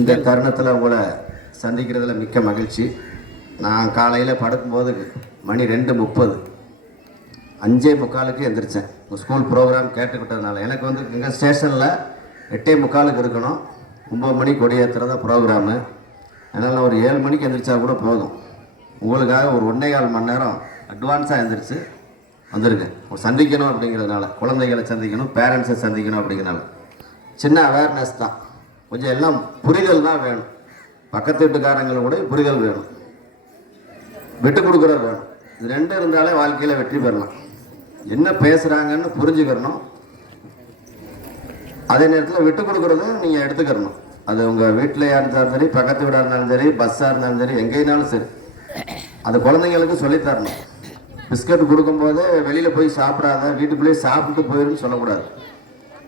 இந்த தருணத்தில் உங்களை சந்திக்கிறதுல மிக்க மகிழ்ச்சி. நான் காலையில் படுக்கும்போது மணி 2:30 5:45 எந்திரிச்சேன். ஸ்கூல் ப்ரோக்ராம் கேட்டுக்கிட்டதுனால எனக்கு வந்து எங்கள் ஸ்டேஷனில் 8:45 இருக்கணும். 9 மணி கொடியேற்றுறதா ப்ரோக்ராமு. அதனால் நான் ஒரு 7 மணிக்கு எந்திரிச்சா கூட போதும். உங்களுக்காக ஒரு 1.25 மணி நேரம் அட்வான்ஸாக எந்திரிச்சு வந்திருக்கேன். சந்திக்கணும் அப்படிங்கிறதுனால, குழந்தைகளை சந்திக்கணும், பேரண்ட்ஸை சந்திக்கணும் அப்படிங்கிறனால. சின்ன அவேர்னஸ் தான், கொஞ்சம் எல்லாம் புரிதல் தான் வேணும். பக்கத்து வீட்டுக்காரங்களை கூட புரிதல் வேணும், விட்டு கொடுக்குறது வேணும். இது ரெண்டும் இருந்தாலே வாழ்க்கையில் வெற்றி பெறலாம். என்ன பேசுகிறாங்கன்னு புரிஞ்சுக்கிறணும், அதே நேரத்தில் விட்டு கொடுக்குறது நீங்கள் எடுத்துக்கிறணும். அது உங்கள் வீட்டிலையாக இருந்தாலும் சரி, பக்கத்து வீடாக இருந்தாலும் சரி, பஸ்ஸாக இருந்தாலும் சரி, எங்கேனாலும் சரி, அது குழந்தைங்களுக்கு சொல்லித்தரணும். பிஸ்கட் கொடுக்கும்போது வெளியில் போய் சாப்பிடாத, வீட்டுக்குள்ளேயே சாப்பிட்டு போயிடுன்னு சொல்லக்கூடாது.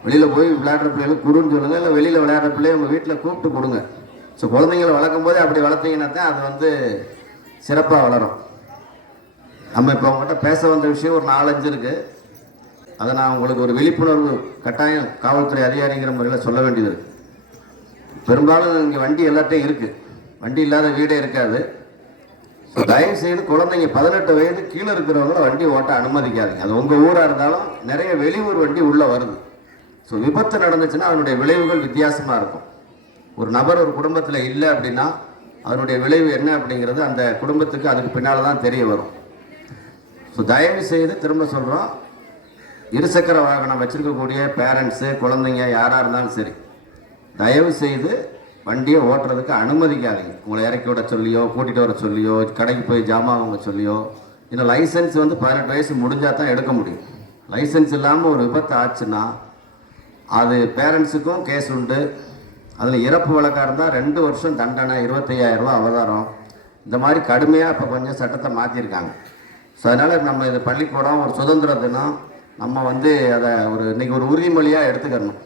வெளியில் போய் விளையாடுற பிள்ளைகளுக்கு கொடுன்னு சொல்லுங்கள், இல்லை வெளியில் விளையாடுற பிள்ளைய உங்கள் வீட்டில் கூப்பிட்டு கொடுங்க. ஸோ குழந்தைங்களை வளர்க்கும் போதே அப்படி வளர்த்தீங்கன்னா தான் அது வந்து சிறப்பாக வளரும். நம்ம இப்போ உங்கள்கிட்ட பேச வந்த விஷயம் ஒரு 4-5 இருக்குது. அதை நான் உங்களுக்கு ஒரு விழிப்புணர்வு கட்டாயம் காவல்துறை அதிகாரிங்கிற முறையில் சொல்ல வேண்டியது இருக்குது. பெரும்பாலும் இங்கே வண்டி எல்லாத்தையும் இருக்குது, வண்டி இல்லாத வீடே இருக்காது. ஸோ தயவு செய்து குழந்தைங்க 18 வயது கீழே இருக்கிறவங்கள வண்டி ஓட்ட அனுமதிக்காதீங்க. அது உங்கள் ஊராக இருந்தாலும் நிறைய வெளியூர் வண்டி உள்ளே வருது. ஸோ விபத்து நடந்துச்சுன்னா அதனுடைய விளைவுகள் வித்தியாசமாக இருக்கும். ஒரு நபர் ஒரு குடும்பத்தில் இல்லை அப்படின்னா அதனுடைய விளைவு என்ன அப்படிங்கிறது அந்த குடும்பத்துக்கு அதுக்கு பின்னால் தான் தெரிய வரும். ஸோ தயவு செய்து திரும்ப சொல்கிறோம், இருசக்கர வாகனம் வச்சுருக்கக்கூடிய பேரண்ட்ஸு, குழந்தைங்க யாராக இருந்தாலும் சரி, தயவு செய்து வண்டியை ஓட்டுறதுக்கு அனுமதிக்காதீங்க. உங்களை இறக்கி விட சொல்லியோ, கூட்டிகிட்டு வர சொல்லியோ, கடைக்கு போய் ஜாமான் வாங்க சொல்லியோ. இன்னும் லைசன்ஸ் வந்து 18 வயசு முடிஞ்சால் தான் எடுக்க முடியும். லைசன்ஸ் இல்லாமல் ஒரு விபத்து ஆச்சுன்னா அது பேரண்ட்ஸுக்கும் கேஸ் உண்டு. அதில் இறப்பு வழக்காக இருந்தால் 2 வருஷம் தண்டனை, 25,000 ரூபா அவதாரம். இந்த மாதிரி கடுமையாக இப்போ கொஞ்சம் சட்டத்தை மாற்றிருக்காங்க. ஸோ அதனால் நம்ம இது பள்ளிக்கூடம் ஒரு சுதந்திர தினம், நம்ம வந்து அதை ஒரு இன்றைக்கி ஒரு உறுதிமொழியாக எடுத்துக்கணும்.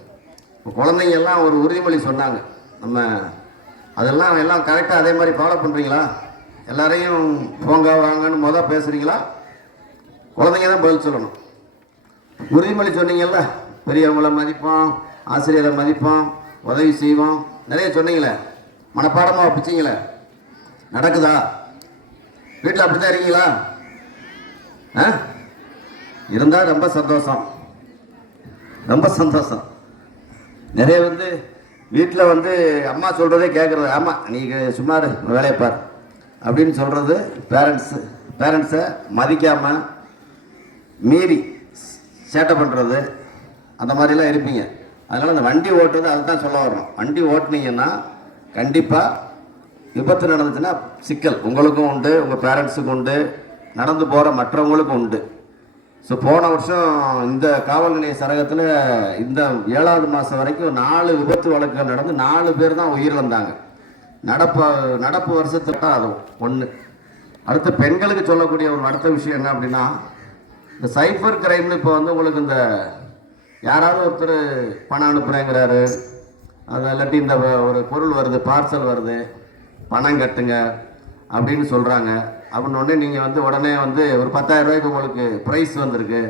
இப்போ குழந்தைங்க எல்லாம் ஒரு உறுதிமொழி சொன்னாங்க. நம்ம அதெல்லாம் எல்லாம் கரெக்டாக அதே மாதிரி ஃபாலோ பண்ணுறீங்களா? எல்லாரையும் போங்க வாங்கன்னு பேசுகிறீங்களா? குழந்தைங்க தான் பதில் சொல்லணும். உறுதிமொழி சொன்னீங்கல்ல, பெரியவங்களை மதிப்போம், ஆசிரியரை மதிப்போம், உதவி செய்வோம், நிறைய சொன்னீங்களே, மனப்பாடமாக வப்பிச்சிங்களே, நடக்குதா? வீட்டில் அப்படி தான் இருக்கீங்களா? இருந்தால் ரொம்ப சந்தோஷம், ரொம்ப சந்தோஷம். நிறைய வந்து வீட்டில் வந்து அம்மா சொல்கிறதே கேட்குறது, ஆமாம் நீங்கள் சும்மா வேலையை பார் அப்படின்னு சொல்கிறது. பேரண்ட்ஸை மதிக்காமல் மீறி சேட்டை பண்ணுறது, அந்த மாதிரிலாம் இருப்பீங்க. அதனால் அந்த வண்டி ஓட்டுறது அதுதான் சொல்ல வரணும். வண்டி ஓட்டுனீங்கன்னா கண்டிப்பாக விபத்து நடந்துச்சுன்னா சிக்கல் உங்களுக்கும் உண்டு, உங்கள் பேரண்ட்ஸுக்கும் உண்டு, நடந்து போகிற மற்றவங்களுக்கும் உண்டு. ஸோ போன வருஷம் இந்த காவல் நிலைய சரகத்தில் இந்த 7வது மாதம் வரைக்கும் 4 விபத்து வழக்குகள் நடந்து 4 பேர் தான் உயிரிழந்தாங்க. நடப்பு வருஷத்துல தான் அதுவும் ஒன்று. அடுத்து பெண்களுக்கு சொல்லக்கூடிய ஒரு அடுத்த விஷயம் என்ன அப்படின்னா, இந்த சைபர் கிரைம்னு இப்போ வந்து உங்களுக்கு இந்த யாராவது ஒருத்தர் பணம் அனுப்புகிறேங்கிறாரு, அது இல்லாட்டி இந்த ஒரு பொருள் வருது, பார்சல் வருது, பணம் கட்டுங்க அப்படின்னு சொல்கிறாங்க. அப்படின்னு உடனே நீங்கள் வந்து உடனே வந்து ஒரு 10,000 ரூபாய்க்கு உங்களுக்கு ப்ரைஸ் வந்திருக்கு.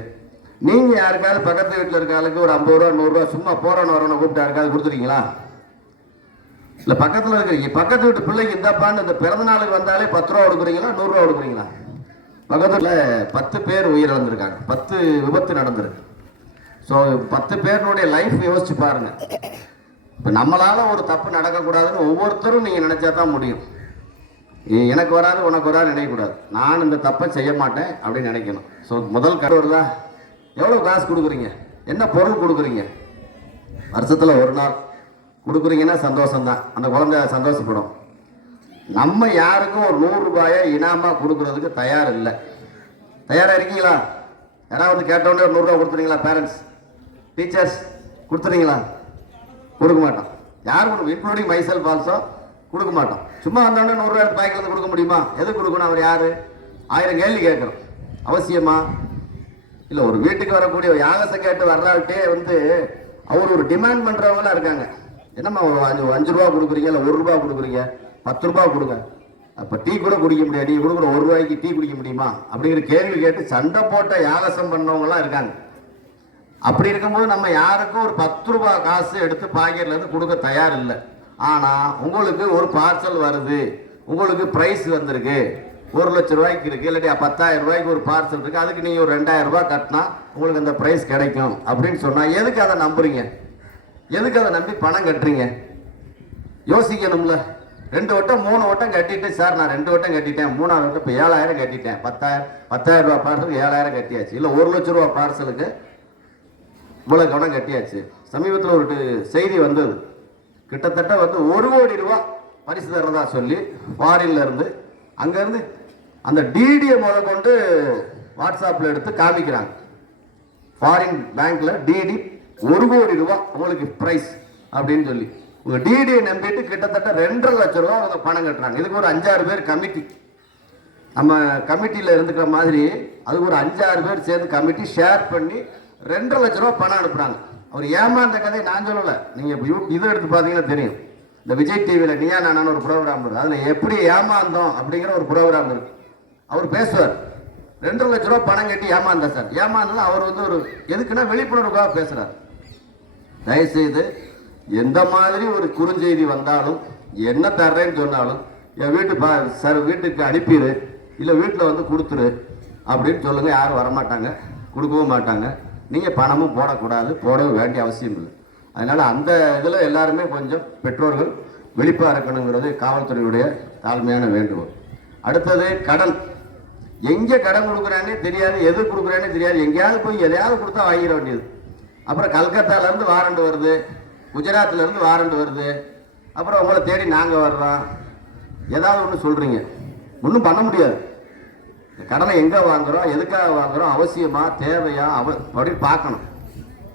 நீங்கள் யாருக்காவது பக்கத்து வீட்டில் இருக்க ஆளுக்கு ஒரு 50 ரூபா 100 ரூபா சும்மா போகிறோன்னு வரணும் கூப்பிட்டு யாருக்காவது கொடுத்துருக்கீங்களா? இல்லை பக்கத்தில் இருக்கிறீங்க, பக்கத்து வீட்டு பிள்ளைக்கு இந்தப்பான்னு இந்த பிறந்த நாளுக்கு வந்தாலே 10 ரூபா கொடுக்குறீங்களா, 100 ரூபா கொடுக்குறீங்களா? பக்கத்தில் 10 பேர் உயிரிழந்திருக்காங்க, 10 விபத்து நடந்திருக்கு. ஸோ 10 பேருடைய லைஃப் யோசிச்சு பாருங்கள். இப்போ நம்மளால் ஒரு தப்பு நடக்கக்கூடாதுன்னு ஒவ்வொருத்தரும் நீங்கள் நினச்சா தான் முடியும். எனக்கு வராது உனக்கு வராது நினைக்கக்கூடாது, நான் இந்த தப்பை செய்ய மாட்டேன் அப்படின்னு நினைக்கணும். ஸோ முதல் வருதா, எவ்வளோ காசு கொடுக்குறீங்க, என்ன பொருள் கொடுக்குறீங்க? வருஷத்தில் ஒரு நாள் கொடுக்குறீங்கன்னா சந்தோஷம்தான், அந்த குழந்தை சந்தோஷப்படும். நம்ம யாருக்கும் ஒரு 100 ரூபாயை இனாமாக கொடுக்குறதுக்கு தயார் இல்லை. தயாராக இருக்கீங்களா? யாராவது கேட்டோடனே ஒரு 100 ரூபா கொடுத்துறீங்களா? Parents, teachers கொடுத்துறீங்களா? கொடுக்க மாட்டோம். யார் கொடுக்கும், இன்க்ளூடிங் மைசெல்ஃப் ஆல்சோ கொடுக்க மாட்டோம். சும்மா வந்தோடனே 100 ரூபாய் பேக்கில் கொடுக்க முடியுமா? எது கொடுக்கணும்? அவர் யார்? 1000 கேள்வி கேட்குறோம். அவசியமா? இல்லை, ஒரு வீட்டுக்கு வரக்கூடிய யாகசை கேட்டு வர்றாவிட்டே வந்து அவர் ஒரு டிமாண்ட் பண்ணுறவங்களாம் இருக்காங்க. என்னம்மா ஒரு 5 ரூபா கொடுக்குறீங்க, இல்லை 1 ரூபா கொடுக்குறீங்க, 10 ரூபா கொடுங்க, அப்போ டீ கூட குடிக்க முடியாது, நீங்கள் கொடுக்குற 1 ரூபாய்க்கு டீ குடிக்க முடியுமா அப்படிங்கிற கேள்வி கேட்டு சண்டை போட்ட யாகசம் பண்ணவங்களாம் இருக்காங்க. அப்படி இருக்கும்போது நம்ம யாருக்கும் ஒரு 10 ரூபாய் காசு எடுத்து பாக்கெட்லேருந்து கொடுக்க தயார் இல்லை. ஆனால் உங்களுக்கு ஒரு பார்சல் வருது, உங்களுக்கு ப்ரைஸ் வந்திருக்கு, 1,00,000 ரூபாய்க்கு இருக்குது, இல்லாட்டி 10,000 ரூபாய்க்கு ஒரு பார்சல் இருக்குது, அதுக்கு நீங்கள் ஒரு 2,000 ரூபாய் கட்டினா உங்களுக்கு அந்த ப்ரைஸ் கிடைக்கும் அப்படின்னு சொன்னால் எதுக்கு அதை நம்புறீங்க? எதுக்கு அதை நம்பி பணம் கட்டுறீங்க? யோசிக்கணும்ல. 2 வட்டம் 3 வட்டம் கட்டிட்டு, சார் நான் 2 வட்டம் கட்டிட்டேன், 3ஆவது வட்டம் இப்போ 7,000 கட்டிட்டேன், 10,000 ரூபா பார்சலுக்கு 7,000 கட்டியாச்சு, இல்லை 1,00,000 ரூபா பார்சலுக்கு இவ்வளோ கவனம் கட்டியாச்சு. சமீபத்தில் ஒரு செய்தி வந்தது, கிட்டத்தட்ட வந்து 1 கோடி ரூபா பரிசு தர்றதா சொல்லி ஃபாரின்ல இருந்து அங்கேருந்து அந்த டிடியை முத கொண்டு வாட்ஸ்அப்பில் எடுத்து காமிக்கிறாங்க. ஃபாரின் பேங்க்ல டிடி 1 கோடி ரூபா உங்களுக்கு ப்ரைஸ் அப்படின்னு சொல்லி உங்க டிடியை நம்பிட்டு கிட்டத்தட்ட 2,50,000 ரூபா அவங்க பணம் கட்டுறாங்க. இதுக்கு ஒரு 5-6 பேர் கமிட்டி, நம்ம கமிட்டியில் இருந்துக்கிற மாதிரி அதுக்கு ஒரு 5-6 பேர் சேர்ந்து கமிட்டி ஷேர் பண்ணி 2,50,000 ரூபா பணம் அனுப்புறாங்க. அவர் ஏமாந்த கதையை நான் சொல்லலை, நீங்கள் இதை எடுத்து பார்த்தீங்கன்னா தெரியும். இந்த விஜய் டிவியில் நீயா நானான்னு ஒரு ப்ரோக்ராம் இருக்குது, அதில் எப்படி ஏமாந்தோம் அப்படிங்கிற ஒரு ப்ரோக்ராம் இருக்கு. அவர் பேசுவார், 2,50,000 ரூபா பணம் கட்டி ஏமாந்தா சார். ஏமாந்தாலும் அவர் வந்து ஒரு எதுக்குன்னா விழிப்புணர்வுக்காக பேசுகிறார். தயவுசெய்து எந்த மாதிரி ஒரு குறுஞ்செய்தி வந்தாலும் என்ன தர்றேன்னு சொன்னாலும் என் வீட்டுக்கு அனுப்பிடு, இல்லை வீட்டில் வந்து கொடுத்துரு அப்படின்னு சொல்லுங்கள். யாரும் வரமாட்டாங்க, கொடுக்கவும் மாட்டாங்க. நீங்கள் பணமும் போடக்கூடாது, போடவும் வேண்டிய அவசியம் இல்லை. அதனால் அந்த இதில் எல்லாருமே கொஞ்சம் பெற்றோர்கள் விழிப்பாக இருக்கணுங்கிறது காவல்துறையுடைய தாழ்மையான வேண்டுகோள். அடுத்தது கடன். எங்கே கடன் கொடுக்குறானே தெரியாது, எது கொடுக்குறானே தெரியாது, எங்கேயாவது போய் எதையாவது கொடுத்தா வாங்கிட வேண்டியது. அப்புறம் கல்கத்தாலேருந்து வாரண்ட் வருது, குஜராத்லேருந்து வாரண்ட் வருது, அப்புறம் உங்களை தேடி நாங்கள் வர்றோம், ஏதாவது ஒன்று சொல்கிறீங்க, ஒன்றும் பண்ண முடியாது. கடனை எங்கே வாங்குகிறோம், எதுக்காக வாங்குகிறோம், அவசியமா தேவையா அப்படின்னு பார்க்கணும்.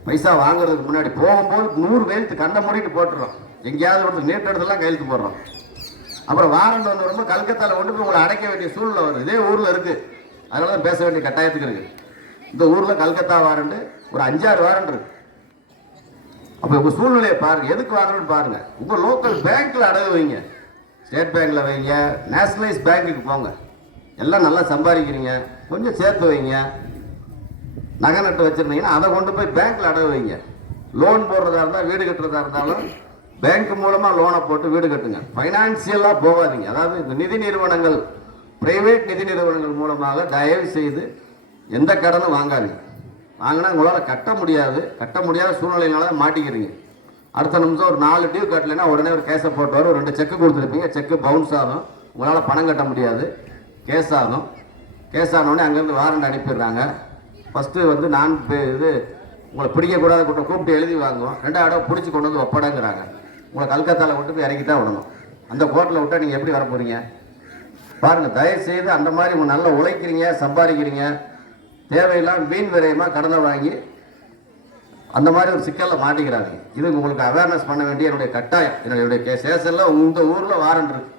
பைசா வாங்குறதுக்கு முன்னாடி போகும்போது 100 கையெழுத்து கண்ணை மூடிட்டு போட்டுறோம், எங்கேயாவது ஒருத்தர் நீட்டு எடுத்துலாம் கையெழுத்து போடுறோம். அப்புறம் வாரண்ட் வந்து வரும்போது கல்கத்தாவில் கொண்டு போய் உங்களை அடைக்க வேண்டிய சூழ்நிலை வருது. இதே ஊரில் இருக்குது, அதனால தான் பேச வேண்டிய கட்டாயத்துக்கு இருக்குது. இந்த ஊரில் கல்கத்தா வாரண்ட் ஒரு 5-6 வாரண்ட் இருக்கு. அப்போ உங்கள் சூழ்நிலையை பாருங்கள், எதுக்கு வாங்கணும்னு பாருங்கள். உங்கள் லோக்கல் பேங்க்கில் அடகு வைங்க, ஸ்டேட் பேங்க்கில் வைங்க, நேஷனலைஸ் பேங்க்குக்கு போங்க. எல்லாம் நல்லா சம்பாதிக்கிறீங்க, கொஞ்சம் சேர்த்து வைங்க. நகை நட்டு வச்சுருந்தீங்கன்னா அதை கொண்டு போய் பேங்க்கில் அடகு வைங்க. லோன் போடுறதா இருந்தால், வீடு கட்டுறதா இருந்தாலும் பேங்க் மூலமாக லோனை போட்டு வீடு கட்டுங்க. ஃபைனான்சியலாக போகாதீங்க. அதாவது இந்த நிதி நிறுவனங்கள், பிரைவேட் நிதி நிறுவனங்கள் மூலமாக தயவு செய்து எந்த கடனும் வாங்காதீங்க. வாங்கினா உங்களால் கட்ட முடியாத சூழ்நிலையினால மாட்டிக்கிறீங்க. அடுத்த நிமிஷம் ஒரு 4 டியூ கட்டலைன்னா உடனே ஒரு கேஸை போட்டுவார், ஒரு 2 செக்கு கொடுத்துருப்பீங்க, செக்கு பவுன்ஸ் ஆகும், உங்களால் பணம் கட்ட முடியாது, கேஸ் ஆகும். கேஸ் ஆனோடனே அங்கேருந்து வாரண்ட் அனுப்பிடுறாங்க. ஃபஸ்ட்டு வந்து இது உங்களை பிடிக்கக்கூடாத கூப்பிட்டு எழுதி வாங்குவோம், 2வது பிடிச்சி கொண்டு வந்து ஒப்படைங்கிறாங்க. உங்களை கல்கத்தாவில் கொண்டு போய் இறக்கி தான் விடணும். அந்த கோர்ட்டில் விட்டால் நீங்கள் எப்படி வர போகிறீங்க பாருங்கள். தயவுசெய்து அந்த மாதிரி உங்கள் நல்லா உழைக்கிறீங்க, சம்பாதிக்கிறீங்க, தேவையில்லாமல் வீண் விரயமாக கடனை வாங்கி அந்த மாதிரி ஒரு சிக்கலில் மாட்டிக்கிறாங்க. இது உங்களுக்கு அவேர்னஸ் பண்ண வேண்டிய என்னுடைய கட்டாயம். என்னுடைய சேஷனில் இந்த ஊரில் வாரண்ட் இருக்கு,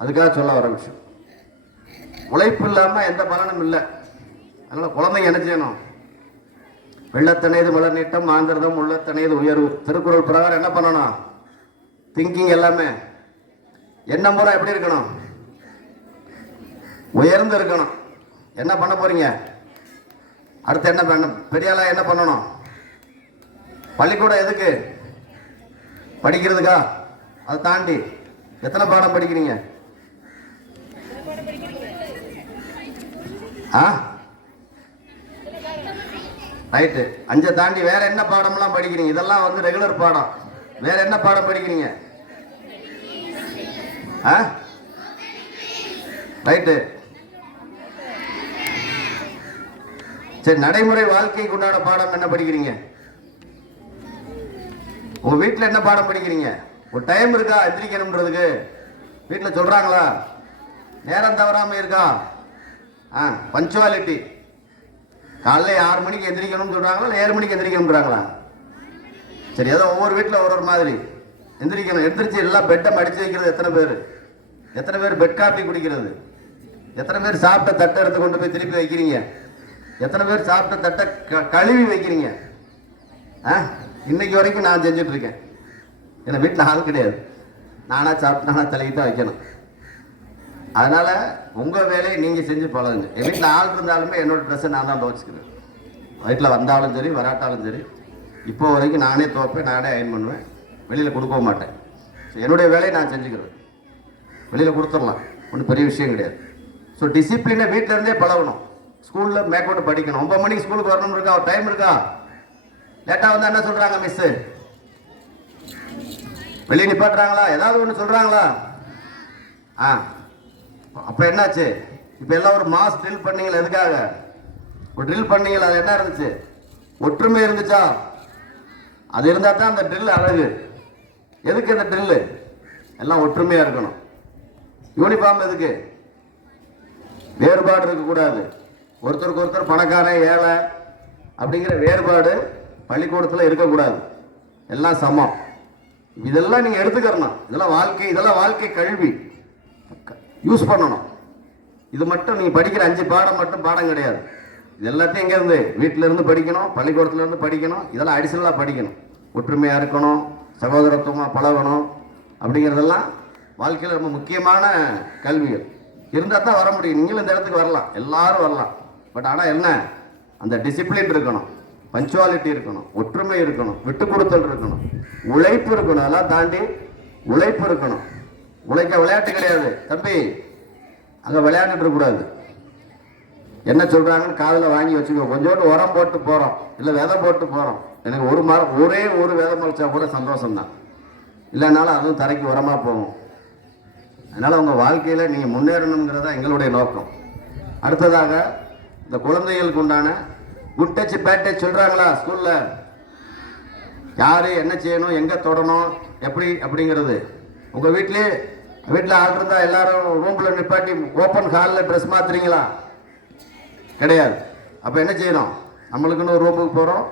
அதுக்காக சொல்ல வர விஷயம். உழைப்பு இல்லாமல் எந்த பலனும் இல்லை. அதனால் குழந்தைங்க என்ன செய்யணும்? வெள்ளத்தனைது மலர் நீட்டம், மாந்திரதம் உள்ளத்தனைது உயர்வு. திருக்குறள் பிரகாரம் என்ன பண்ணணும்? திங்கிங் எல்லாமே எண்ணம் பூரா எப்படி இருக்கணும்? உயர்ந்து இருக்கணும். என்ன பண்ண போறீங்க? அடுத்து என்ன பண்ண பெரியாளா என்ன பண்ணணும்? பள்ளிக்கூடம் எதுக்கு படிக்கிறதுக்கா? அதை தாண்டி எத்தனை பாடம் படிக்கிறீங்க? ரைட்டு. 5 தாண்டி வேற என்ன பாடம்லாம் படிக்கிறீங்க? இதெல்லாம் வந்து ரெகுலர் பாடம். வேற என்ன பாடம் படிக்கிறீங்க? ரைட்டு. சரி, நடைமுறை வாழ்க்கைக்கு உண்டான பாடம் என்ன படிக்கிறீங்க? உங்க வீட்டில் என்ன பாடம் படிக்கிறீங்க? ஒரு டைம் இருக்கா எந்திரிக்கணும்ன்றதுக்கு? வீட்டில் சொல்றாங்களா? நேரம் தவறாம இருக்கா? பஞ்சுவாலிட்டி. காலைல 6 மணிக்கு எந்திரிக்கணும்னு சொல்றாங்களா, இல்லை 7 மணிக்கு எந்திரிக்கணும்ன்றாங்களா? சரி, ஏதோ ஒவ்வொரு வீட்டில் ஒரு மாதிரி எந்திரிக்கணும். எந்திரிச்சு எல்லாம் பெட்டை மடிச்சு வைக்கிறது எத்தனை பேர்? எத்தனை பேர் பெட் காப்பி குடிக்கிறது? எத்தனை பேர் சாப்பிட்ட தட்டை எடுத்து கொண்டு போய் திருப்பி வைக்கிறீங்க? எத்தனை பேர் சாப்பிட்ட தட்டை கழுவி வைக்கிறீங்க? இன்னைக்கு வரைக்கும் நான் செஞ்சுட்டு இருக்கேன். ஏன்னா வீட்டில் ஆள் கிடையாது, நானா சாப்பிட்டு நானா தலைக்கு தான் வைக்கணும். அதனால உங்க வேலையை நீங்க செஞ்சு பழகுங்க. என் வீட்டில் ஆள் இருந்தாலுமே என்னோட ட்ரெஸ்ஸை நான் தான் துவைச்சிக்கிறேன். வீட்டில் வந்தாலும் சரி வராட்டாலும் சரி, இப்போ வரைக்கும் நானே துவைப்பேன், நானே அயன் பண்ணுவேன், வெளியில் கொடுக்க மாட்டேன். என்னுடைய வேலையை நான் செஞ்சுக்கிறேன், வெளியில் கொடுத்துடலாம், ஒன்றும் பெரிய விஷயம் கிடையாது. ஸோ டிசிப்ளினை வீட்டில் இருந்தே பழகணும். ஸ்கூலில் மேற்கொண்டு படிக்கணும். 9 மணிக்கு ஸ்கூலுக்கு வரணும் இருக்கா, ஒரு டைம் இருக்கா? லேட்டாக வந்தால் என்ன சொல்கிறாங்க மிஸ்ஸு? வெளியே நிப்பாட்டுறாங்களா? ஏதாவது ஒன்று சொல்கிறாங்களா? அப்போ என்னாச்சு? இப்போ எல்லாம் ஒரு மாஸ் ட்ரில் பண்ணீங்களா? எதுக்காக ஒரு ட்ரில் பண்ணீங்களா? அது என்ன இருந்துச்சு? ஒற்றுமை இருந்துச்சா? அது இருந்தால் தான் அந்த ட்ரில் அழகு. எதுக்கு அந்த ட்ரில்லு? எல்லாம் ஒற்றுமையாக இருக்கணும். யூனிஃபார்ம் எதுக்கு? வேறுபாடு இருக்கக்கூடாது. ஒருத்தருக்கு ஒருத்தர் பணக்காரன் ஏழை அப்படிங்கிற வேறுபாடு பள்ளிக்கூடத்தில் இருக்கக்கூடாது. எல்லாம் சமம். இதெல்லாம் நீங்கள் எடுத்துக்கிறணும். இதெல்லாம் வாழ்க்கை கல்வி யூஸ் பண்ணணும். இது மட்டும் நீங்கள் படிக்கிற 5 பாடம் மட்டும் பாடம் கிடையாது. இது எல்லாத்தையும் எங்கேருந்து? வீட்டிலேருந்து படிக்கணும், பள்ளிக்கூடத்துலேருந்து படிக்கணும். இதெல்லாம் அடிஷனலாக படிக்கணும். ஒற்றுமையாக இருக்கணும், சகோதரத்துவமாக பழகணும் அப்படிங்கிறதெல்லாம் வாழ்க்கையில் ரொம்ப முக்கியமான கல்விகள். இருந்தால் தான் வர முடியும். நீங்களும் இந்த இடத்துக்கு வரலாம், எல்லாரும் வரலாம். பட் ஆனால் என்ன? அந்த டிசிப்ளின் இருக்கணும், பஞ்சுவாலிட்டி இருக்கணும், ஒற்றுமை இருக்கணும், விட்டு கொடுத்தல் இருக்கணும், உழைப்பு இருக்கணும். அதெல்லாம் தாண்டி உழைப்பு இருக்கணும். உழைக்க விளையாட்டு கிடையாது தம்பி. அங்கே விளையாண்டுட்டு இருக்கக்கூடாது. என்ன சொல்கிறாங்கன்னு காதில் வாங்கி வச்சுக்கோ. கொஞ்சோண்டு உரம் போட்டு போகிறோம், இல்லை விதை போட்டு போகிறோம். எனக்கு ஒரு மரம், ஒரே ஒரு விதை முளைச்சா கூட சந்தோஷம்தான். இல்லைனாலும் அதுவும் தரைக்கு உரமாக போகும். அதனால் உங்கள் வாழ்க்கையில் நீங்கள் முன்னேறணுங்கிறதா எங்களுடைய நோக்கம். அடுத்ததாக இந்த குழந்தைகளுக்கு உண்டான குட் டச் பேட் டச் சொல்கிறாங்களா ஸ்கூலில்? யார் என்ன செய்யணும், எங்கே தொடணும், எப்படி அப்படிங்கிறது. உங்கள் வீட்டில் ஆள் இருந்தால் எல்லாரும் ரூமில் நிப்பாட்டி ஓப்பன் ஹாலில் ட்ரெஸ் மாற்றுறீங்களா? கிடையாது. அப்போ என்ன செய்யணும்? நம்மளுக்குன்னு ஒரு ரூமுக்கு போகிறோம்,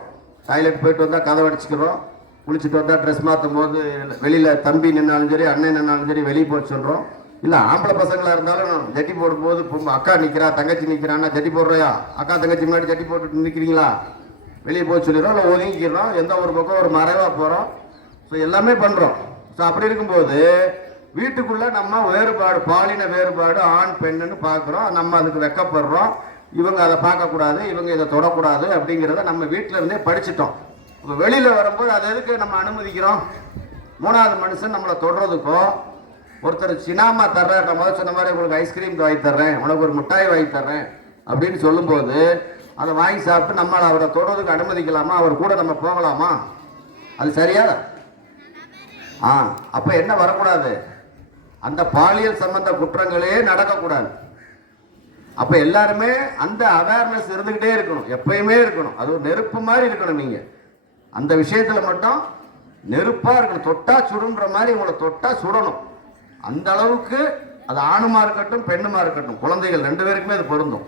டாய்லெட் போயிட்டு வந்தால் கதவை அடிச்சுக்கிறோம், குளிச்சுட்டு வந்தால் ட்ரெஸ் மாற்றும் போது வெளியில் தம்பி நின்னாலும் சரி, அண்ணன் நின்னாலும் சரி வெளியே போட்டு சொல்கிறோம். இல்லை ஆம்பளை பசங்களாக இருந்தாலும் ஜட்டி போடும்போது அக்கா நிற்கிறா, தங்கச்சி நிற்கிறான்னா ஜட்டி போடுறையா? அக்கா தங்கச்சி முன்னாடி ஜட்டி போட்டு நிற்கிறீங்களா? வெளியே போய் சொல்லிடுறோம், இல்லை ஒதுங்கிக்கிறோம், எந்த ஒரு பக்கம் ஒரு மறைவாக போகிறோம். ஸோ எல்லாமே பண்ணுறோம். ஸோ அப்படி இருக்கும்போது வீட்டுக்குள்ளே நம்ம வேறுபாடு, பாலின வேறுபாடு, ஆண் பெண்ணுன்னு பார்க்குறோம். நம்ம அதுக்கு வெக்கப்படுறோம். இவங்க அதை பார்க்கக்கூடாது, இவங்க இதை தொடக்கூடாது அப்படிங்கிறத நம்ம வீட்டில் இருந்தே படிச்சுட்டோம். இப்போ வெளியில் வரும்போது அதை எதுக்கு நம்ம அனுமதிக்கிறோம்? 3வது மனுஷன் நம்மளை தொடுறதுக்கோ, ஒருத்தர் சினாமா தர்றேன், நான் முதல் சொன்ன மாதிரி உங்களுக்கு ஐஸ்கிரீம் வாங்கி தர்றேன், உனக்கு ஒரு மிட்டாய் வாங்கி தர்றேன் அப்படின்னு சொல்லும்போது அதை வாங்கி சாப்பிட்டு நம்மளை அவரை தொடுறதுக்கு அனுமதிக்கலாமா? அவர் கூட நம்ம போகலாமா? அது சரியா? அப்போ என்ன வரக்கூடாது? அந்த பாலியல் சம்பந்த குற்றங்களே நடக்கக்கூடாது. அப்போ எல்லாருமே அந்த அவேர்னஸ் இருந்துக்கிட்டே இருக்கணும், எப்பயுமே இருக்கணும். அது ஒரு நெருப்பு மாதிரி இருக்கணும். நீங்கள் அந்த விஷயத்தில் மட்டும் நெருப்பாக இருக்கணும். தொட்டா சுடுன்ற மாதிரி உங்களை தொட்டா சுடணும். அந்த அளவுக்கு அது ஆணுமா இருக்கட்டும் பெண்ணுமா இருக்கட்டும், குழந்தைகள் 2 பேருக்குமே அது பொருந்தும்.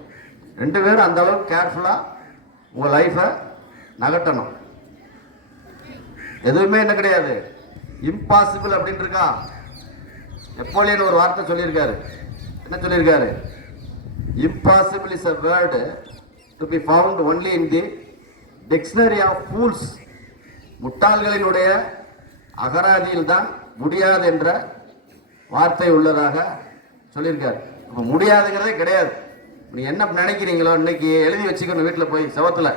2 பேரும் அந்த அளவுக்கு கேர்ஃபுல்லாக உங்கள் லைஃப்பை நகட்டணும். எதுவுமே என்ன கிடையாது இம்பாசிபிள் அப்படின்னு இருக்கா? நெப்போலியன் ஒரு வார்த்தை சொல்லியிருக்காரு. என்ன சொல்லியிருக்காரு? Impossible is a word to be found only in the dictionary of fools. முட்டாள்களினுடைய அகராதியில் தான் முடியாது என்ற வார்த்தை உள்ளதாக சொல்லியிருக்காரு. இப்போ முடியாதுங்கிறதே கிடையாது. நீ என்ன நினைக்கிறீங்களோ இன்னைக்கு எழுதி வச்சுக்கணும். வீட்டில் போய் செவத்தில்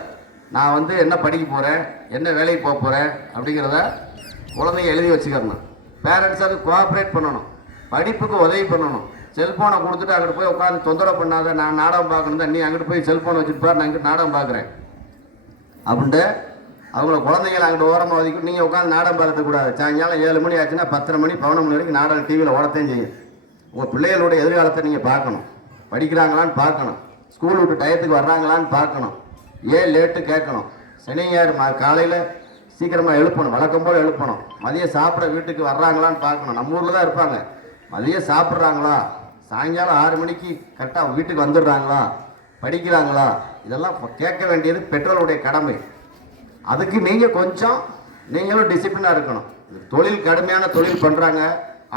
நான் என்ன படிக்க போகிறேன், என்ன வேலைக்கு போக போகிறேன் அப்படிங்கிறத குழந்தைங்க எழுதி வச்சுக்கணும். பேரண்ட்ஸ் அது கோஆப்ரேட் பண்ணணும், படிப்புக்கு உதவி பண்ணணும். செல்ஃபோனை கொடுத்துட்டு அங்கிட்டு போய் உட்காந்து தொந்தரவு பண்ணாத, நான் நாடகம் பார்க்கணும் தான், நீ அங்கிட்டு போய் செல்ஃபோனை வச்சுட்டு நான் இங்கிட்டு நாடகம் பார்க்குறேன் அப்படின்ட்டு அவங்கள குழந்தைங்களை அங்கிட்டு ஓரமாக ஒதுக்கிட்டு நீங்கள் உட்காந்து நாடகம் பார்க்கக்கூடாது. சாயங்காலம் 7 மணி ஆச்சுன்னா 10:30 மணி 11 மணி வரைக்கும் நாடகம் டிவியில் ஓடத்தையும் செய்யும். உங்கள் பிள்ளைகளுடைய எதிர்காலத்தை நீங்கள் பார்க்கணும், படிக்கிறாங்களான்னு பார்க்கணும், ஸ்கூல் விட்டு டயத்துக்கு வர்றாங்களான்னு பார்க்கணும், ஏன் லேட்டு கேட்கணும். சனி ஞாயிறு காலையில் சீக்கிரமாக எழுப்பணும், வழக்கம் போல் எழுப்பணும். மதியம் சாப்பிட வீட்டுக்கு வர்றாங்களான்னு பார்க்கணும். நம்ம ஊரில் தான் இருப்பாங்க. மதியம் சாப்பிட்றாங்களா, சாயங்காலம் 6 மணிக்கு கரெக்டாக வீட்டுக்கு வந்துடுறாங்களா, படிக்கிறாங்களா, இதெல்லாம் கேட்க வேண்டியது பெற்றோருடைய கடமை. அதுக்கு நீங்கள் கொஞ்சம் நீங்களும் டிசிப்ளினாக இருக்கணும். தொழில் கடுமையான தொழில் பண்ணுறாங்க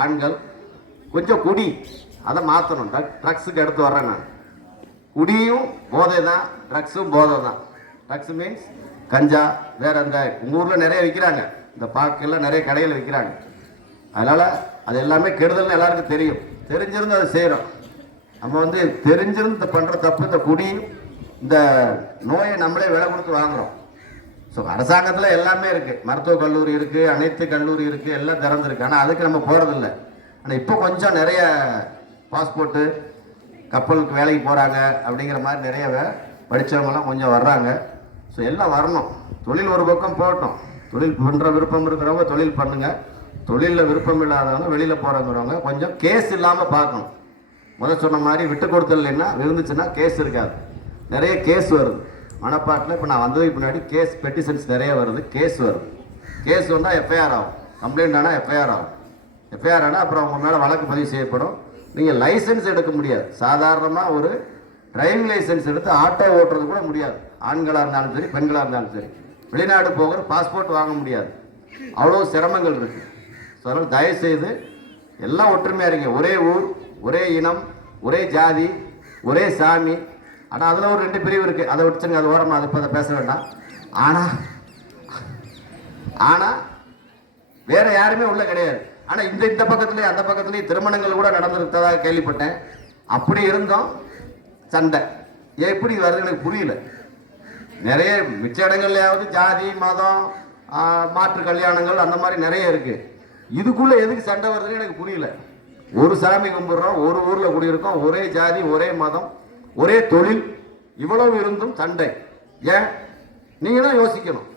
ஆண்கள், கொஞ்சம் குடி அதை மாற்றணும். ட்ரக்ஸுக்கு எடுத்து வர்றேன் நான். குடியும் போதை தான், ட்ரக்ஸும் போதை தான். ட்ரக்ஸ் மீன்ஸ் கஞ்சா, வேற அந்த உங்கள் ஊரில் நிறைய விற்கிறாங்க, இந்த பாக்கெல்லாம் நிறைய கடையில் விற்கிறாங்க. அதனால் அது எல்லாமே கெடுதல்னு எல்லாருக்கும் தெரியும். தெரிஞ்சிருந்து அதை செய்கிறோம். நம்ம தெரிஞ்சிருந்து பண்ணுற தப்பு இந்த குடி, இந்த நோயை நம்மளே விலை கொடுத்து வாங்குகிறோம். ஸோ அரசாங்கத்தில் எல்லாமே இருக்குது, மருத்துவக் கல்லூரி இருக்குது, அனைத்து கல்லூரி இருக்குது, எல்லாம் திறந்துருக்கு. ஆனால் அதுக்கு நம்ம போகிறதில்ல. ஆனால் இப்போ கொஞ்சம் நிறைய பாஸ்போர்ட்டு கப்பலுக்கு வேலைக்கு போகிறாங்க அப்படிங்கிற மாதிரி நிறைய படித்தவங்களாம் கொஞ்சம் வர்றாங்க. ஸோ எல்லாம் வரணும். தொழில் ஒரு பக்கம் போகட்டும். தொழில் பண்ணுற விருப்பம் இருக்கிறவங்க தொழில் பண்ணுங்கள். தொழிலில் விருப்பம் இல்லாதவங்க வெளியில் போகிறவங்கிறவங்க கொஞ்சம் கேஸ் இல்லாமல் பார்க்கணும். முதல் சொன்ன மாதிரி விட்டு கொடுத்தல் இல்லைன்னா இருந்துச்சுன்னா கேஸ் இருக்காது. நிறைய கேஸ் வருது மணப்பாட்டில். இப்போ நான் வந்ததுக்கு முன்னாடி கேஸ் பெட்டிஷன்ஸ் நிறைய வருது, கேஸ் வருது. கேஸ் வந்தால் எஃப்ஐஆர் ஆகும், கம்ப்ளைண்ட் ஆனால் எஃப்ஐஆர் ஆகும். எஃப்ஐஆர் ஆனால் அப்புறம் அவங்க மேலே வழக்கு பதிவு செய்யப்படும். நீங்கள் லைசன்ஸ் எடுக்க முடியாது. சாதாரணமாக ஒரு டிரைவிங் லைசன்ஸ் எடுத்து ஆட்டோ ஓட்டுறது கூட முடியாது. ஆண்களாக இருந்தாலும் சரி, பெண்களாக இருந்தாலும் சரி. வெளிநாடு போகிற பாஸ்போர்ட் வாங்க முடியாது. அவ்வளோ சிரமங்கள் இருக்குது. ஸோ அதனால் தயவுசெய்து எல்லாம் ஒற்றுமையாக இருங்க. ஒரே ஊர், ஒரே இனம், ஒரே ஜாதி, ஒரே சாமி. ஆனால் அதில் ஒரு 2 பிரிவு இருக்குது, அதை விட்டுச்சுங்க, அது ஓரமாக, அதை இப்போ அதை பேச வேண்டாம். ஆனால் வேறு யாருமே உள்ள கிடையாது. ஆனால் இந்த பக்கத்துலேயும் அந்த பக்கத்துலேயும் திருமணங்கள் கூட நடந்திருக்கிறதாக கேள்விப்பட்டேன். அப்படி இருந்தோம் சண்டை. எப்படி வருது எனக்கு புரியல. நிறைய மிச்ச இடங்கள்லையாவது ஜாதி மதம் மாற்று கல்யாணங்கள் அந்த மாதிரி நிறைய இருக்குது. இதுக்குள்ளே எதுக்கு சண்டை வருதுன்னு எனக்கு புரியல. ஒரு சாமி கும்பிட்றோம், ஒரு ஊரில் குடியிருக்கோம், ஒரே ஜாதி, ஒரே மதம், ஒரே தொழில், இவ்வளவு இருந்தும் சண்டை ஏன்? நீங்கள் தான் யோசிக்கணும்.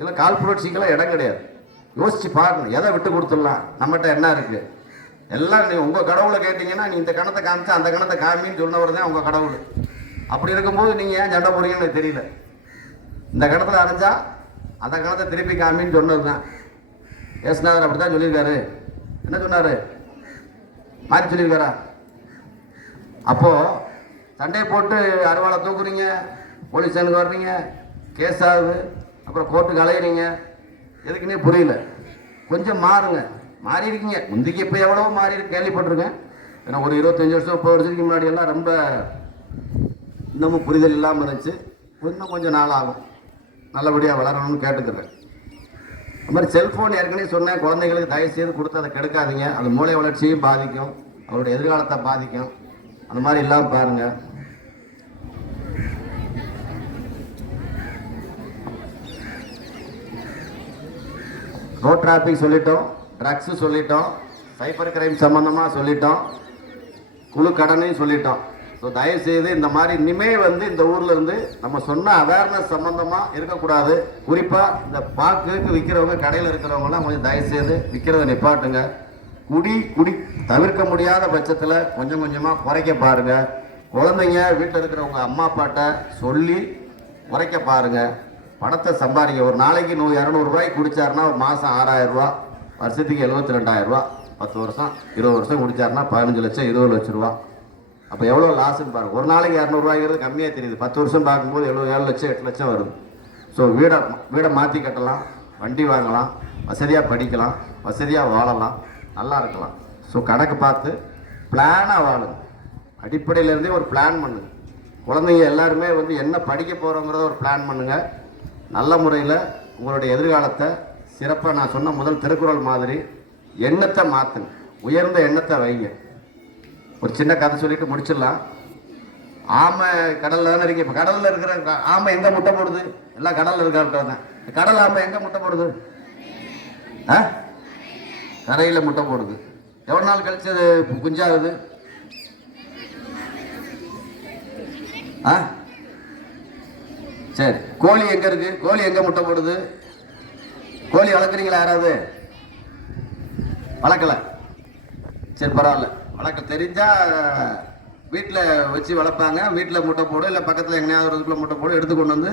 இல்லை கால்புரட்சிக்கெல்லாம் இடம் கிடையாது. யோசிச்சு பாருங்க, எதை விட்டு கொடுத்துடலாம், நம்மகிட்ட என்ன இருக்குது. எல்லாம் நீ உங்கள் கடவுளை கேட்டிங்கன்னா நீ இந்த கணத்தை காமிச்சா அந்த கணத்தை காமின்னு சொன்னவர் தான் உங்கள் கடவுள். அப்படி இருக்கும்போது நீங்கள் ஏன் சண்டை போடுறீங்கன்னு எனக்கு தெரியல. இந்த கணத்தில் அரைஞ்சா அந்த கணத்தை திருப்பி காமின்னு சொன்னது தான் ஏசுநாதர். அப்படி தான் சொல்லியிருக்காரு. என்ன சொன்னார்? மாறி சொல்லியிருக்காரா? அப்போது சண்டையை போட்டு அருவாளை தூக்குறீங்க, போலீஸ் ஸ்டேஷனுக்கு வர்றீங்க, கேஸ் ஆகுது, அப்புறம் கோர்ட்டுக்கு அலையிறீங்க. எதுக்குன்னே புரியல. கொஞ்சம் மாறுங்க. மாறி இருக்கீங்க. முந்திக்கு இப்போ எவ்வளோ மாறி இருக்கு கேள்விப்பட்டிருக்கேன். ஏன்னா ஒரு 25 வருஷம் 30 வருஷத்துக்கு முன்னாடி எல்லாம் ரொம்ப இன்னமும் புரிதல் இல்லாமல் இருந்துச்சு. இன்னும் கொஞ்சம் நாள் ஆகும். நல்லபடியாக வளரணும்னு கேட்டுக்கிறேன். அது மாதிரி செல்ஃபோன் ஏற்கனவே சொன்னேன், குழந்தைங்களுக்கு தயவு செய்து கொடுத்து அதை கெடுக்காதீங்க. அது மூளை வளர்ச்சியும் பாதிக்கும், அவருடைய எதிர்காலத்தை பாதிக்கும். அந்த மாதிரி இல்லாமல் பாருங்கள். ரோட் டிராஃபிக் சொல்லிட்டோம், ட்ரக்ஸு சொல்லிட்டோம், சைபர் கிரைம் சம்மந்தமாக சொல்லிட்டோம், குழு கடனையும் சொல்லிட்டோம். ஸோ தயவுசெய்து இந்த மாதிரி இனிமேல் இந்த ஊரில் இருந்து நம்ம சொன்ன அவேர்னஸ் சம்மந்தமாக இருக்கக்கூடாது. குறிப்பாக இந்த பாக்குக்கு விற்கிறவங்க, கடையில் இருக்கிறவங்களாம் கொஞ்சம் தயவுசெய்து விற்கிறத நிப்பாட்டுங்க. குடி தவிர்க்க முடியாத பட்சத்தில் கொஞ்சம் கொஞ்சமாக குறைக்க பாருங்கள். குழந்தைங்க வீட்டில் இருக்கிறவங்க அம்மா அப்பாட்ட சொல்லி குறைக்க பாருங்கள். பணத்தை சம்பாதிங்க. ஒரு நாளைக்கு 200 ரூபாய்க்கு குடித்தாருன்னா ஒரு மாதம் 6000 ரூபா, வருஷத்துக்கு 72,000 ரூபா. 10 வருஷம் 20 வருஷம் குடித்தாருன்னா 15 லட்சம் 20 லட்சம் ரூபா. அப்போ எவ்வளோ லாஸ்ன்னு பாருங்கள். ஒரு நாளைக்கு 200 ரூபாய்ங்கிறது கம்மியாக தெரியுது. 10 வருஷம் பார்க்கும்போது 7 லட்சம் 8 லட்சம் வருது. ஸோ வீடை மாற்றி கட்டலாம், வண்டி வாங்கலாம், வசதியாக படிக்கலாம், வசதியாக வாழலாம், நல்லா இருக்கலாம். ஸோ கணக்கு பார்த்து பிளானாக வாழுங்க. அடிப்படையிலேருந்தே ஒரு பிளான் பண்ணுங்க. குழந்தைங்க எல்லாருமே என்ன படிக்க போகிறோங்கிறத ஒரு பிளான் பண்ணுங்கள். நல்ல முறையில் உங்களுடைய எதிர்காலத்தை சிறப்பாக, நான் சொன்ன முதல் திருக்குறள் மாதிரி எண்ணத்தை மாற்றுங்க. உயர்ந்த எண்ணத்தை வைங்க. ஒரு சின்ன கதை சொல்லிட்டு முடிச்சிடலாம். ஆமை கடலில் தானே இருக்கு. இப்போ கடலில் இருக்கிற ஆமை எங்கே முட்டை போடுது? எல்லாம் கடலில் இருக்கிறதான். கடல் ஆமை எங்கே முட்டை போடுது? கரையில் முட்டை போடுது. எவ்வளோ நாள் கழிச்சு அது குஞ்சாகுது? சரி, கோழி எங்கே இருக்கு? கோழி எங்கே முட்டை போடுது? கோழி வளர்க்குறீங்களா? யாராவது வளர்க்கல? சரி, பரவாயில்ல. வளர்க்க தெரிஞ்சால் வீட்டில் வச்சு வளர்ப்பாங்க. வீட்டில் முட்டை போடும், இல்லை பக்கத்தில் எங்கேயாவது ஒரு இதுக்குள்ள முட்டை போடும், எடுத்து கொண்டு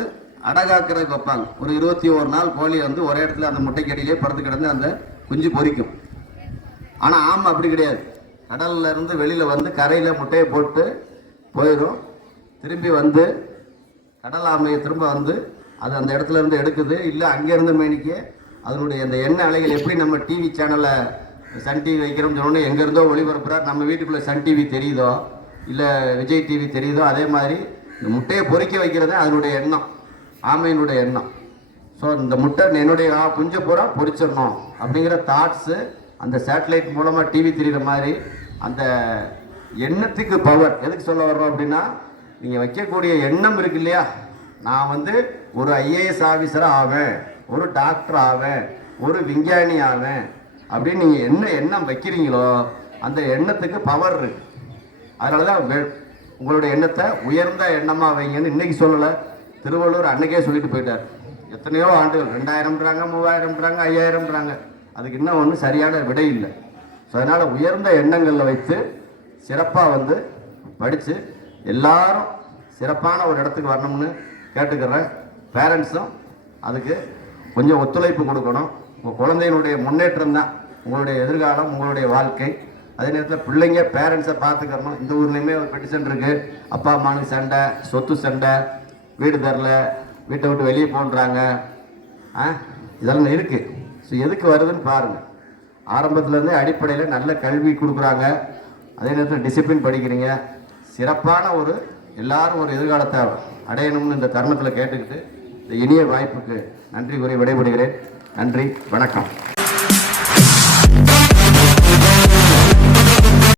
அடகாக்கிறதுக்கு வைப்பாங்க. ஒரு 21 நாள் கோழி ஒரே இடத்துல அந்த முட்டைக்கு அடியிலே படுத்து கிடந்து அந்த குஞ்சு பொரிக்கும். ஆனால் ஆமை அப்படி கிடையாது. கடல்ல இருந்து வெளியில் கரையில் முட்டையை போட்டு போயிடும். திரும்பி கடல் ஆமையை திரும்ப அது அந்த இடத்துல இருந்து எடுக்குது. இல்லை அங்கேருந்து மேனிக்கு அதனுடைய அந்த எண்ணெய் அலைகள் எப்படி நம்ம டிவி சேனலில் சன் டிவி வைக்கிறோம்னு சொன்னோன்னே எங்கேருந்தோ ஒளிபரப்புறார், நம்ம வீட்டுக்குள்ளே சன் டிவி தெரியுதோ இல்லை விஜய் டிவி தெரியுதோ, அதே மாதிரி இந்த முட்டையை பொறிக்க வைக்கிறது அதனுடைய எண்ணம், ஆமையினுடைய எண்ணம். ஸோ இந்த முட்டை என்னுடைய குஞ்சை பூரா பொறிச்சிடணும் அப்படிங்கிற தாட்ஸு அந்த சேட்டலைட் மூலமாக டிவி தெரிகிற மாதிரி அந்த எண்ணத்துக்கு பவர். எதுக்கு சொல்ல வர்றோம் அப்படின்னா, நீங்கள் வைக்கக்கூடிய எண்ணம் இருக்கு இல்லையா, நான் ஒரு ஐஏஎஸ் ஆஃபீஸராக ஆவேன், ஒரு டாக்டர் ஆவேன், ஒரு விஞ்ஞானி ஆவேன் அப்படின்னு நீங்கள் என்ன எண்ணம் வைக்கிறீங்களோ அந்த எண்ணத்துக்கு பவர் இருக்கு. அதனால தான் உங்களுடைய எண்ணத்தை உயர்ந்த எண்ணமாக வைங்கன்னு இன்னைக்கு சொல்லலை, திருவள்ளுவர் அன்னைக்கே சொல்லிட்டு போயிட்டார். எத்தனையோ ஆண்டுகள் 2000ன்றாங்க, 3000ன்றாங்க, 5000ன்றாங்க, அதுக்கு இன்னும் ஒன்றும் சரியான விடை இல்லை. ஸோ அதனால் உயர்ந்த எண்ணங்களில் வைத்து சிறப்பாக வந்து படித்து எல்லாரும் சிறப்பான ஒரு இடத்துக்கு வரணும்னு கேட்டுக்கிறேன். பேரண்ட்ஸும் அதுக்கு கொஞ்சம் ஒத்துழைப்பு கொடுக்கணும். உங்கள் குழந்தையினுடைய முன்னேற்றம் தான் உங்களுடைய எதிர்காலம், உங்களுடைய வாழ்க்கை. அதே நேரத்தில் பிள்ளைங்க பேரண்ட்ஸை பார்த்துக்கிறணும். இந்த ஊர்லேயுமே ஒரு பெட்டிஷன் இருக்குது, அப்பா அம்மானுக்கு சண்டை, சொத்து சண்டை, வீடு தரல, வீட்டை விட்டு வெளியே போன்றாங்க, இதெல்லாம் இருக்குது. ஸோ எதுக்கு வருதுன்னு பாருங்கள். ஆரம்பத்துலேருந்தே அடிப்படையில் நல்ல கல்வி கொடுக்குறாங்க, அதே நேரத்தில் டிசிப்ளின் படிக்கிறீங்க. சிறப்பான ஒரு எல்லாரும் ஒரு எதிர்காலத்தை அடையணும்னு இந்த தருணத்தில் கேட்டுக்கிட்டு இந்த இனிய வாய்ப்புக்கு நன்றி கூறி விடைபெறுகிறேன். நன்றி, வணக்கம்.